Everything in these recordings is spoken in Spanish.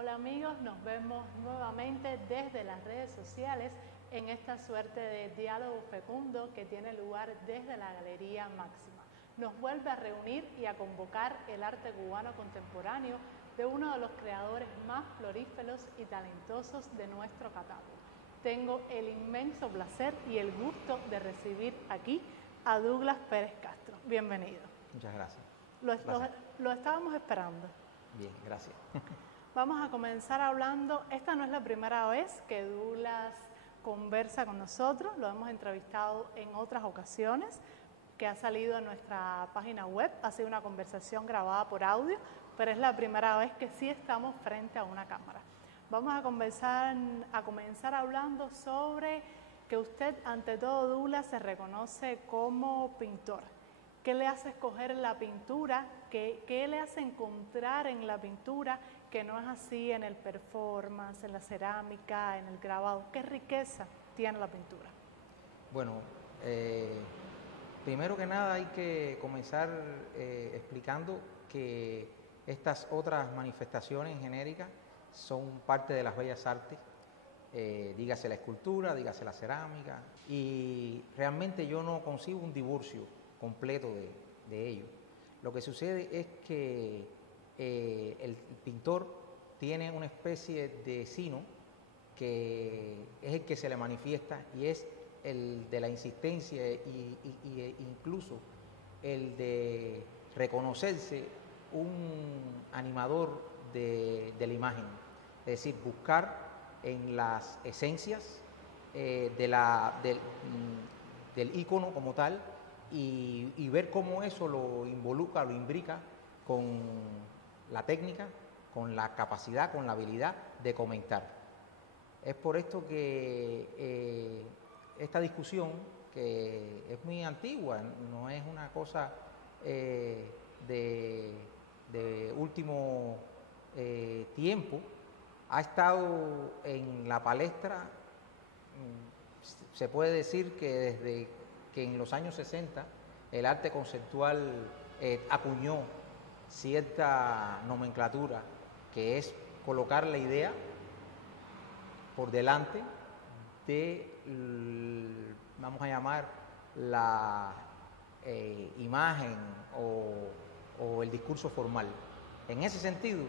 Hola amigos, nos vemos nuevamente desde las redes sociales en esta suerte de diálogo fecundo que tiene lugar desde la Galería Máxima. Nos vuelve a reunir y a convocar el arte cubano contemporáneo de uno de los creadores más floríferos y talentosos de nuestro catálogo. Tengo el inmenso placer y el gusto de recibir aquí a Douglas Pérez Castro. Bienvenido. Muchas gracias. Lo estábamos esperando. Bien, gracias. Vamos a comenzar hablando, esta no es la primera vez que Douglas conversa con nosotros, lo hemos entrevistado en otras ocasiones, que ha salido en nuestra página web, ha sido una conversación grabada por audio, pero es la primera vez que sí estamos frente a una cámara. Vamos a comenzar hablando sobre que usted, ante todo, Douglas, se reconoce como pintor. ¿Qué le hace escoger la pintura? ¿Qué le hace encontrar en la pintura que no es así en el performance, en la cerámica, en el grabado? ¿Qué riqueza tiene la pintura? Bueno, primero que nada hay que comenzar explicando que estas otras manifestaciones genéricas son parte de las bellas artes, dígase la escultura, dígase la cerámica, y realmente yo no concibo un divorcio completo de ello. Lo que sucede es que el pintor tiene una especie de sino que es el que se le manifiesta y es el de la insistencia e incluso el de reconocerse un animador de la imagen, es decir, buscar en las esencias del ícono como tal y ver cómo eso lo involucra, lo imbrica con la técnica, con la capacidad, con la habilidad de comentar. Es por esto que esta discusión, que es muy antigua, no es una cosa de último tiempo, ha estado en la palestra, se puede decir que desde que en los años 60 el arte conceptual acuñó cierta nomenclatura que es colocar la idea por delante de, vamos a llamar, la imagen o el discurso formal. En ese sentido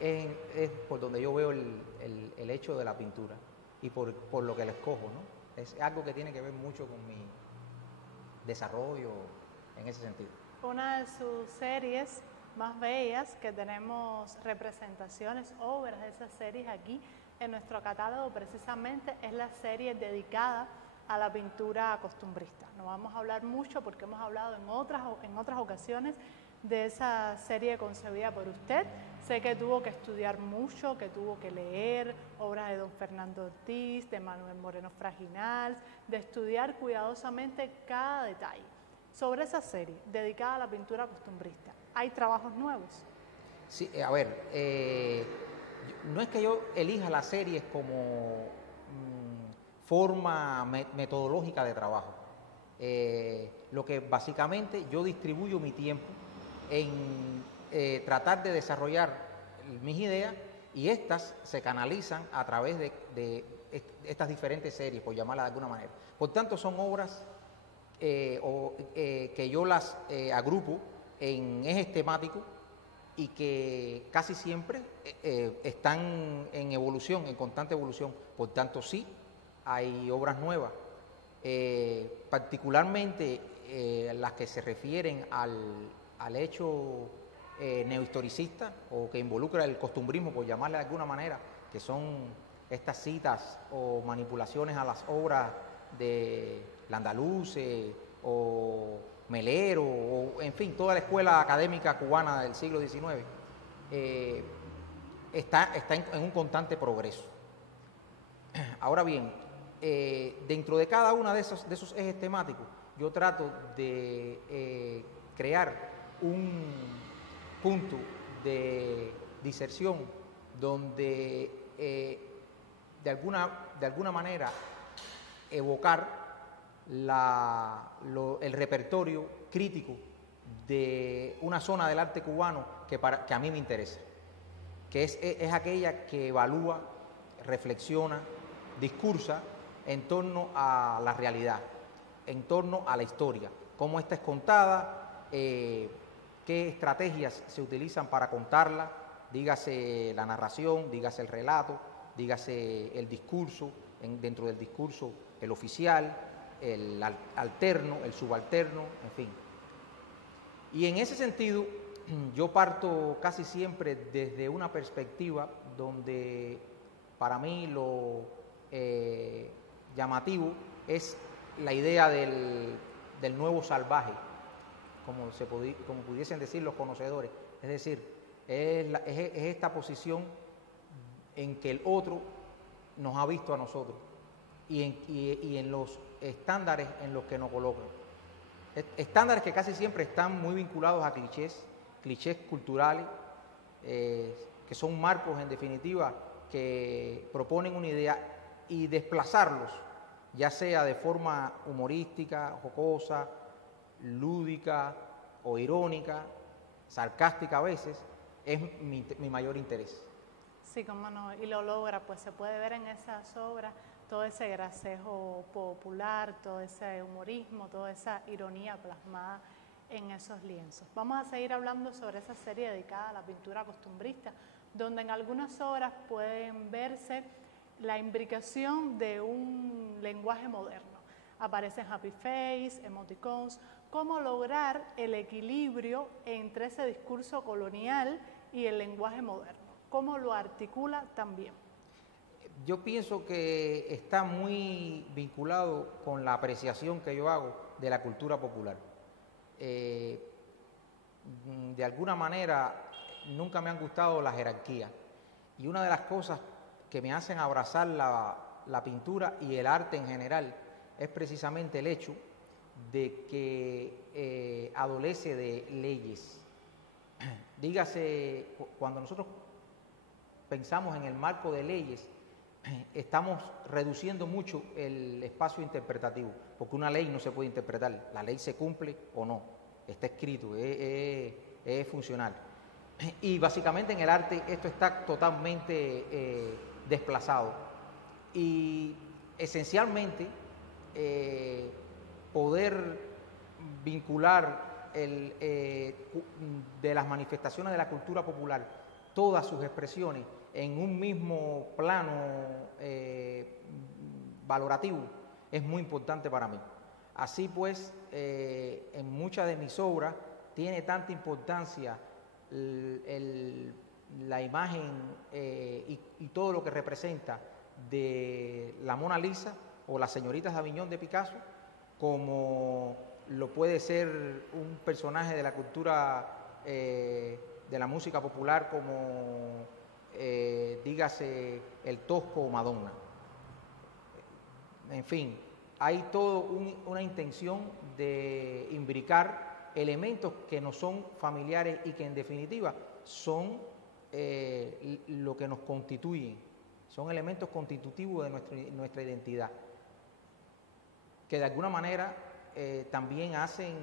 es por donde yo veo el hecho de la pintura y por lo que la escojo, ¿no? Es algo que tiene que ver mucho con mi desarrollo en ese sentido. Una de sus series más bellas, que tenemos representaciones, obras de esas series aquí en nuestro catálogo, precisamente es la serie dedicada a la pintura costumbrista. No vamos a hablar mucho porque hemos hablado en otras ocasiones de esa serie concebida por usted. Sé que tuvo que estudiar mucho, que tuvo que leer obras de don Fernando Ortiz, de Manuel Moreno Fraginals, de estudiar cuidadosamente cada detalle. Sobre esa serie dedicada a la pintura costumbrista, ¿hay trabajos nuevos? Sí, a ver, no es que yo elija las series como forma metodológica de trabajo. Lo que básicamente yo distribuyo mi tiempo en tratar de desarrollar mis ideas y estas se canalizan a través de estas diferentes series, por llamarlas de alguna manera. Por tanto, son obras que yo las agrupo en ejes temáticos y que casi siempre están en evolución, en constante evolución. Por tanto, sí, hay obras nuevas, particularmente las que se refieren al hecho neohistoricista o que involucra el costumbrismo, por llamarle de alguna manera, que son estas citas o manipulaciones a las obras de Landaluce o Melero, o en fin, toda la escuela académica cubana del siglo XIX, está en un constante progreso. Ahora bien, dentro de cada uno de esos ejes temáticos, yo trato de crear un punto de diserción donde de alguna manera evocar el repertorio crítico de una zona del arte cubano que a mí me interesa, que es aquella que evalúa, reflexiona, discursa en torno a la realidad, en torno a la historia, cómo esta es contada, qué estrategias se utilizan para contarla, dígase la narración, dígase el relato, dígase el discurso, dentro del discurso el oficial, el alterno, el subalterno, en fin. Y en ese sentido, yo parto casi siempre desde una perspectiva donde para mí lo llamativo es la idea del nuevo salvaje, como pudiesen decir los conocedores. Es decir, es esta posición en que el otro nos ha visto a nosotros y en los estándares en los que nos colocan. Estándares que casi siempre están muy vinculados a clichés culturales, que son marcos en definitiva que proponen una idea y desplazarlos, ya sea de forma humorística, jocosa, lúdica o irónica, sarcástica a veces, es mi mayor interés. Sí, cómo no, y lo logra, pues se puede ver en esas obras todo ese gracejo popular, todo ese humorismo, toda esa ironía plasmada en esos lienzos. Vamos a seguir hablando sobre esa serie dedicada a la pintura costumbrista, donde en algunas obras pueden verse la imbricación de un lenguaje moderno. Aparecen happy face, emoticons, cómo lograr el equilibrio entre ese discurso colonial y el lenguaje moderno, cómo lo articula también. Yo pienso que está muy vinculado con la apreciación que yo hago de la cultura popular. De alguna manera nunca me han gustado las jerarquías, y una de las cosas que me hacen abrazar la pintura y el arte en general es precisamente el hecho de que adolece de leyes. Dígase, cuando nosotros pensamos en el marco de leyes, estamos reduciendo mucho el espacio interpretativo, porque una ley no se puede interpretar, la ley se cumple o no, está escrito, es funcional. Y básicamente en el arte esto está totalmente desplazado. Y esencialmente poder vincular de las manifestaciones de la cultura popular todas sus expresiones en un mismo plano valorativo es muy importante para mí. Así pues, en muchas de mis obras tiene tanta importancia la imagen y todo lo que representa de la Mona Lisa o las señoritas de Aviñón de Picasso, como lo puede ser un personaje de la cultura de la música popular como dígase el Tosco o Madonna. En fin, hay toda una intención de imbricar elementos que no son familiares y que en definitiva son lo que nos constituyen, son elementos constitutivos de nuestra identidad, que de alguna manera también hacen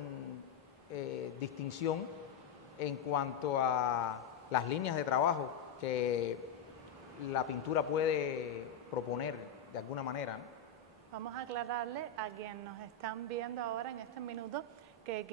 distinción en cuanto a las líneas de trabajo que la pintura puede proponer de alguna manera, ¿no? Vamos a aclararle a quienes nos están viendo ahora en este minuto que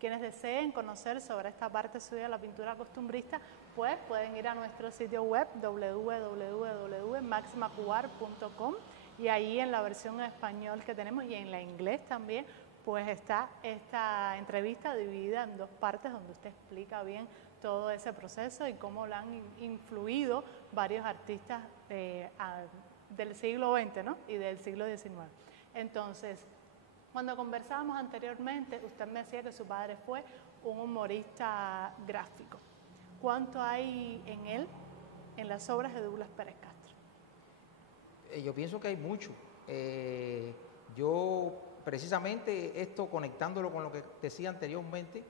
quienes deseen conocer sobre esta parte suya de la pintura costumbrista, pues pueden ir a nuestro sitio web www.maximacubar.com, y ahí en la versión en español que tenemos y en la inglés también, pues está esta entrevista dividida en dos partes donde usted explica bien todo ese proceso y cómo lo han influido varios artistas del siglo XX, ¿no? Y del siglo XIX. Entonces, cuando conversábamos anteriormente, usted me decía que su padre fue un humorista gráfico. ¿Cuánto hay en él, en las obras de Douglas Pérez Castro? Yo pienso que hay mucho. Yo, precisamente, esto conectándolo con lo que decía anteriormente,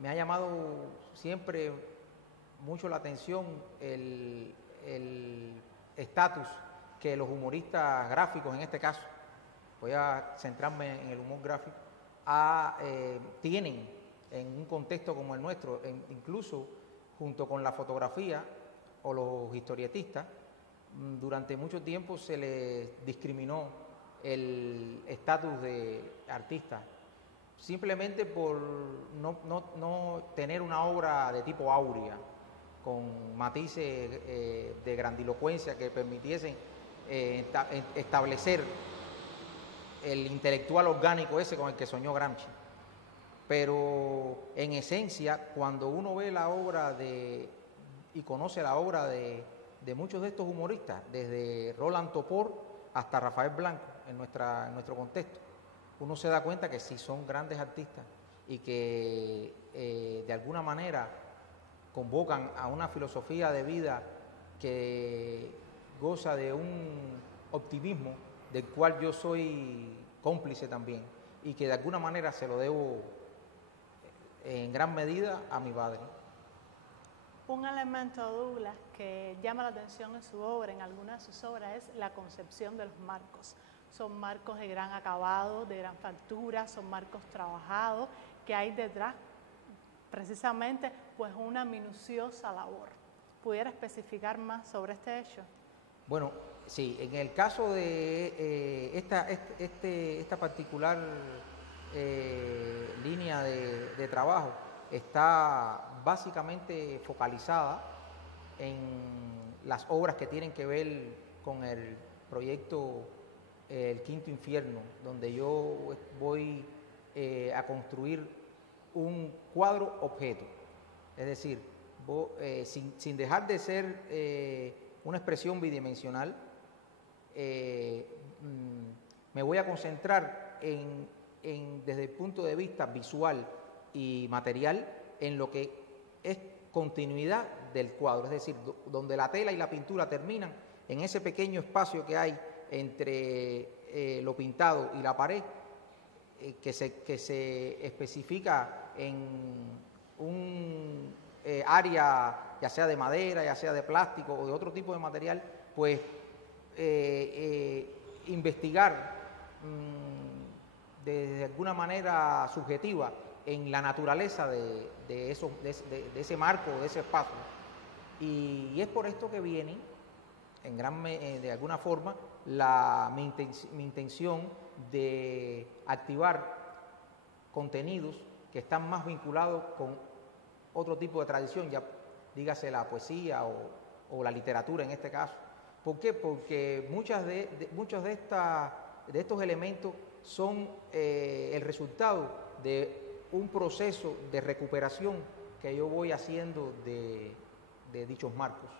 me ha llamado siempre mucho la atención el estatus que los humoristas gráficos, en este caso, voy a centrarme en el humor gráfico, tienen en un contexto como el nuestro, incluso junto con la fotografía o los historietistas, durante mucho tiempo se les discriminó el estatus de artista, simplemente por no tener una obra de tipo áurea, con matices de grandilocuencia que permitiesen establecer el intelectual orgánico ese con el que soñó Gramsci. Pero en esencia, cuando uno ve la obra y conoce la obra de muchos de estos humoristas, desde Roland Topor hasta Rafael Blanco, en nuestro contexto, uno se da cuenta que sí son grandes artistas y que de alguna manera convocan a una filosofía de vida que goza de un optimismo del cual yo soy cómplice también, y que de alguna manera se lo debo en gran medida a mi padre. Un elemento, Douglas, que llama la atención en su obra, en algunas de sus obras, es la concepción de los marcos. Son marcos de gran acabado, de gran factura, son marcos trabajados, que hay detrás precisamente pues una minuciosa labor. ¿Pudiera especificar más sobre este hecho? Bueno, sí, en el caso de esta particular línea de trabajo, está básicamente focalizada en las obras que tienen que ver con el proyecto El Quinto Infierno, donde yo voy a construir un cuadro objeto, es decir, sin dejar de ser una expresión bidimensional, me voy a concentrar desde el punto de vista visual y material en lo que es continuidad del cuadro, es decir, donde la tela y la pintura terminan, en ese pequeño espacio que hay entre lo pintado y la pared, que se especifica en un área, ya sea de madera, ya sea de plástico o de otro tipo de material, pues investigar de alguna manera subjetiva en la naturaleza de ese marco, de ese espacio. Y es por esto que viene, de alguna forma, mi intención de activar contenidos que están más vinculados con otro tipo de tradición, ya dígase la poesía o la literatura en este caso. ¿Por qué? Porque muchos de estos elementos son el resultado de un proceso de recuperación que yo voy haciendo de dichos marcos,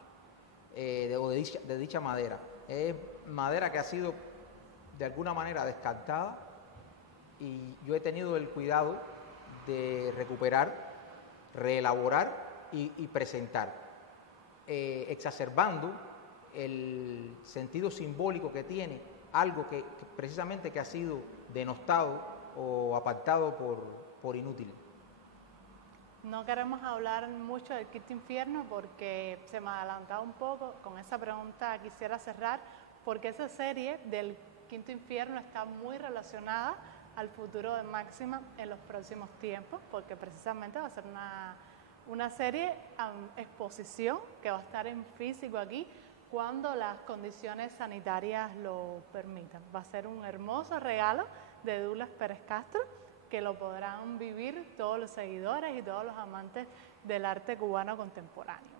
de dicha madera. Es madera que ha sido de alguna manera descartada, y yo he tenido el cuidado de recuperar, reelaborar y presentar, exacerbando el sentido simbólico que tiene algo que precisamente que ha sido denostado o apartado por inútil. No queremos hablar mucho del Quinto Infierno porque se me ha adelantado un poco. Con esa pregunta quisiera cerrar, porque esa serie del Quinto Infierno está muy relacionada al futuro de Máxima en los próximos tiempos, porque precisamente va a ser una serie exposición que va a estar en físico aquí cuando las condiciones sanitarias lo permitan. Va a ser un hermoso regalo de Douglas Pérez Castro, que lo podrán vivir todos los seguidores y todos los amantes del arte cubano contemporáneo.